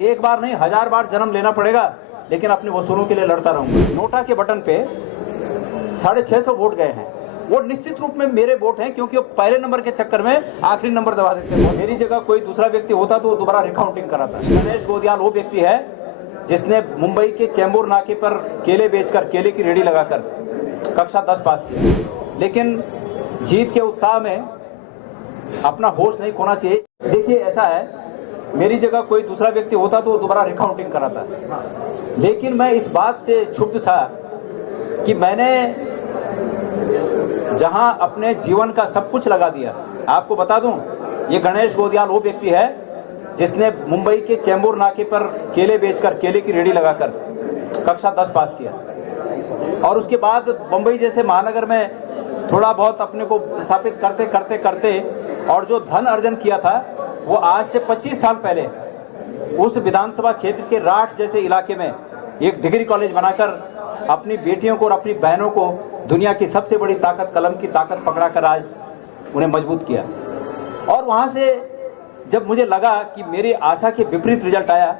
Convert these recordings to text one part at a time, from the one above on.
एक बार नहीं 1000 बार जन्म लेना पड़ेगा, लेकिन अपने वसूलों के लिए लड़ता रहूंगा। नोटा के बटन पे 650 वोट गए हैं। वो निश्चित रूप में मेरे वोट हैं, क्योंकि वो पहले नंबर के चक्कर में आखिरी नंबर दबा देते हैं। मेरी जगह कोई दूसरा व्यक्ति होता तो वो दोबारा रिकाउंटिंग कराता। गणेश गोदियाल वो व्यक्ति है जिसने मुंबई के चेंबूर नाके पर केले बेचकर, केले की रेडी लगाकर कक्षा 10 पास किया, लेकिन जीत के उत्साह में अपना होश नहीं खोना चाहिए। देखिए ऐसा है, मेरी जगह कोई दूसरा व्यक्ति होता तो वो दोबारा रिकाउंटिंग कराता, लेकिन मैं इस बात से क्षुब्ध था कि मैंने जहां अपने जीवन का सब कुछ लगा दिया। आपको बता दूं, ये गणेश गोदियाल वो व्यक्ति है जिसने मुंबई के चेंबूर नाके पर केले बेचकर, केले की रेडी लगाकर कक्षा 10 पास किया, और उसके बाद मुंबई जैसे महानगर में थोड़ा बहुत अपने को स्थापित करते करते करते और जो धन अर्जन किया था, वो आज से 25 साल पहले उस विधानसभा क्षेत्र के राठ जैसे इलाके में एक डिग्री कॉलेज बनाकर अपनी बेटियों को और अपनी बहनों को दुनिया की सबसे बड़ी ताकत, कलम की ताकत पकड़ाकर आज उन्हें मजबूत किया। और वहां से जब मुझे लगा कि मेरी आशा के विपरीत रिजल्ट आया,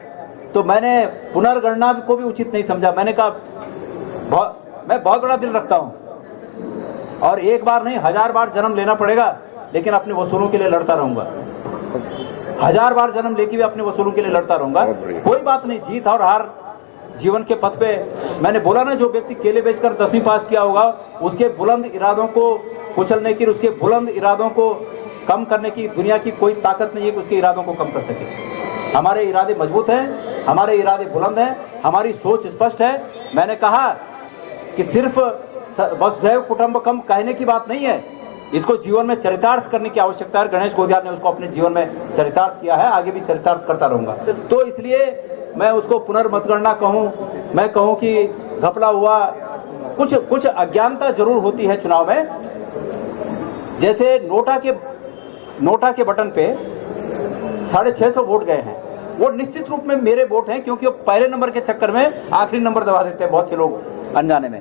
तो मैंने पुनर्गणना को भी उचित नहीं समझा। मैंने कहा मैं बहुत बड़ा दिल रखता हूं, और एक बार नहीं 1000 बार जन्म लेना पड़ेगा, लेकिन अपने वसूलों के लिए लड़ता रहूंगा। 1000 बार जन्म लेके भी अपने वसूलों के लिए लड़ता रहूंगा। कोई बात नहीं, जीत और हार जीवन के पथ पे। मैंने बोला ना, जो व्यक्ति केले बेचकर 10वीं पास किया होगा, उसके बुलंद इरादों को कुचलने की, उसके बुलंद इरादों को कम करने की दुनिया की कोई ताकत नहीं है कि उसके इरादों को कम कर सके। हमारे इरादे मजबूत हैं, हमारे इरादे बुलंद हैं, हमारी सोच स्पष्ट है। मैंने कहा कि सिर्फ वसुधैव कुटुंबकम कहने की बात नहीं है, इसको जीवन में चरितार्थ करने की आवश्यकता है। गणेश गोदियाल ने उसको अपने जीवन में चरितार्थ किया है, आगे भी चरितार्थ करता रहूंगा। तो इसलिए मैं उसको पुनर्मतगणना कहूं, मैं कहूं कि घपला हुआ, कुछ अज्ञानता जरूर होती है चुनाव में। जैसे नोटा के बटन पे 650 वोट गए हैं, वो निश्चित रूप में मेरे वोट हैं, क्योंकि वो पहले नंबर के चक्कर में आखिरी नंबर दबा देते हैं बहुत से लोग अनजाने में।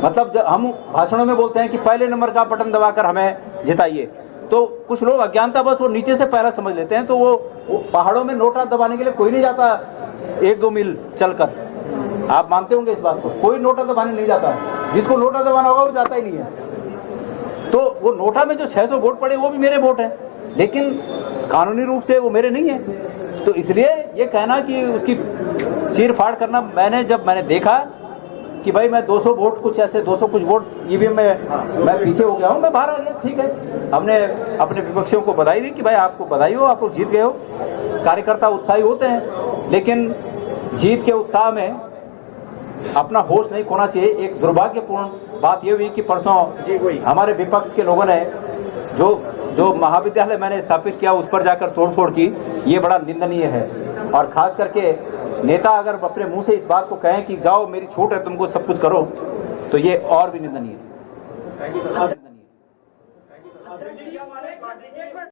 मतलब जब हम भाषणों में बोलते हैं कि पहले नंबर का बटन दबाकर हमें जिताइए, तो कुछ लोग अज्ञानता बस वो नीचे से पहला समझ लेते हैं। तो वो पहाड़ों में नोटा दबाने के लिए कोई नहीं जाता 1-2 मील चलकर। आप मानते होंगे इस बात को, कोई नोटा दबाने नहीं जाता है। जिसको नोटा दबाना होगा वो जाता ही नहीं है। तो वो नोटा में जो 600 वोट पड़े वो भी मेरे वोट हैं, लेकिन कानूनी रूप से वो मेरे नहीं है। तो इसलिए ये कहना कि उसकी चीर फाड़ करना, जब मैंने देखा कि भाई मैं 200 वोट कुछ ऐसे 200 कुछ वोट ईवीएम में मैं पीछे हो गया हूँ, मैं बाहर आ गया। ठीक है, हमने अपने विपक्षियों को बधाई दी कि भाई आपको बधाई हो, आप लोग जीत गए हो। कार्यकर्ता उत्साही होते हैं, लेकिन जीत के उत्साह में अपना होश नहीं खोना चाहिए। एक दुर्भाग्यपूर्ण बात यह हुई कि परसों हमारे विपक्ष के लोगों ने जो महाविद्यालय मैंने स्थापित किया उस पर जाकर तोड़फोड़ की, ये बड़ा निंदनीय है। और खास करके नेता अगर अपने मुंह से इस बात को कहें कि जाओ मेरी छूट है, तुमको सब कुछ करो, तो ये और भी निंदनीय है।